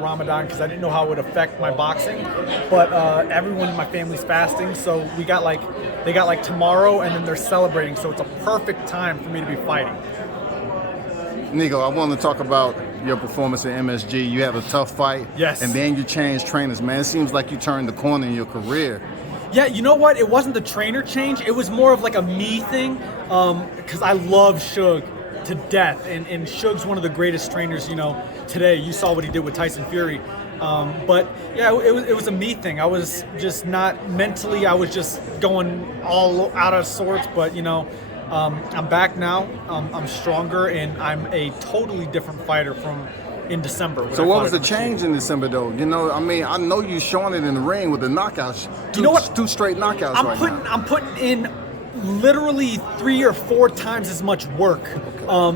for Ramadan because I didn't know how it would affect my boxing. But everyone in my family's fasting, so they got like tomorrow, and then they're celebrating. So it's a perfect time for me to be fighting. Nico, I want to talk about your performance at MSG. You had a tough fight. Yes. And then you changed trainers, man. It seems like you turned the corner in your career. Yeah, you know what? It wasn't the trainer change. It was more of like a me thing because I love Suge to death. And Suge's one of the greatest trainers, today. You saw what he did with Tyson Fury. But yeah, it was a me thing. I was just not mentally, I was just going all out of sorts. But, I'm back now. I'm stronger, and I'm a totally different fighter from in December. So what was the change in December, though? I know you showing it in the ring with the knockouts. Two straight knockouts I'm putting in literally 3 or 4 times as much work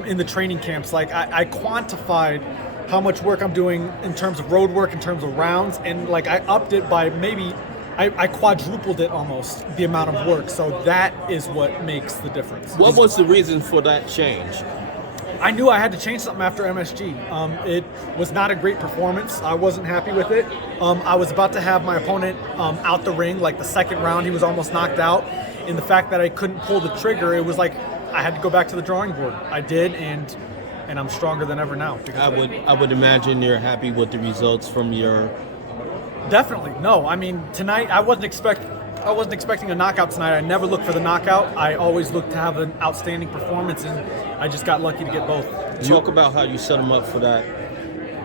in the training camps. Like I quantified how much work I'm doing in terms of road work, in terms of rounds, and like I upped it by maybe I quadrupled it almost, the amount of work. So that is what makes the difference. What was the reason for that change? I knew I had to change something after MSG. It was not a great performance. I wasn't happy with it. I was about to have my opponent out the ring, like the second round, he was almost knocked out. And the fact that I couldn't pull the trigger, it was like I had to go back to the drawing board. I did, and I'm stronger than ever now. I would imagine you're happy with the results from your... Definitely. No, I mean, tonight I wasn't expecting a knockout tonight. I never look for the knockout. I always look to have an outstanding performance, and I just got lucky to get both. Talk about how you set him up for that.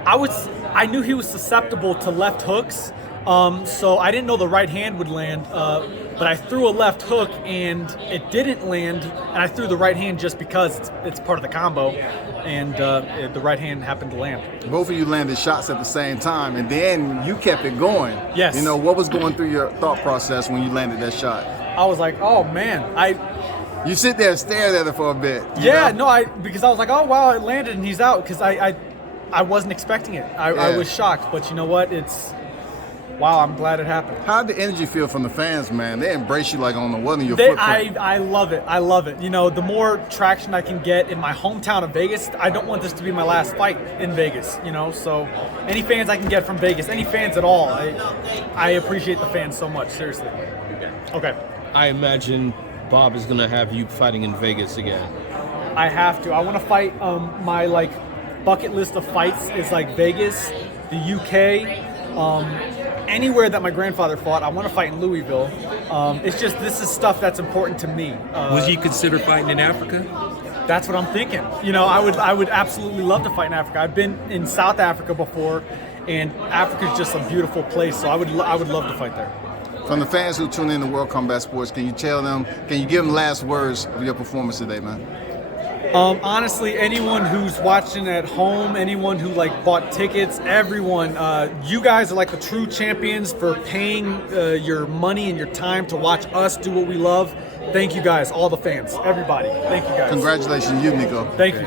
I knew he was susceptible to left hooks, so I didn't know the right hand would land, but I threw a left hook and it didn't land, and I threw the right hand just because it's part of the combo, and the right hand happened to land. Both of you landed shots at the same time, and then you kept it going. Yes. What was going through your thought process when you landed that shot? I was like, oh man, You sit there and stare at it for a bit. Because I was like, oh wow, it landed and he's out, because I wasn't expecting it. I was shocked, but you know what? Wow, I'm glad it happened. How did the energy feel from the fans, man? They embrace you like on the one of your footprint. I love it. I love it. The more traction I can get in my hometown of Vegas, I don't want this to be my last fight in Vegas, so any fans I can get from Vegas, any fans at all, I appreciate the fans so much, seriously. Okay. I imagine Bob is going to have you fighting in Vegas again. I have to. I want to fight, my bucket list of fights is Vegas, the UK, anywhere that my grandfather fought. I want to fight in Louisville. It's just, this is stuff that's important to me. Was you consider fighting in Africa? That's what I'm thinking. I would absolutely love to fight in Africa. I've been in South Africa before, and Africa's just a beautiful place. So I would love to fight there. From the fans who tune in to World Combat Sports, can you give them last words of your performance today, man? Honestly, anyone who's watching at home, anyone who bought tickets, everyone, you guys are the true champions for paying your money and your time to watch us do what we love. Thank you guys, all the fans, everybody. Thank you guys. Congratulations, Nico. Thank you.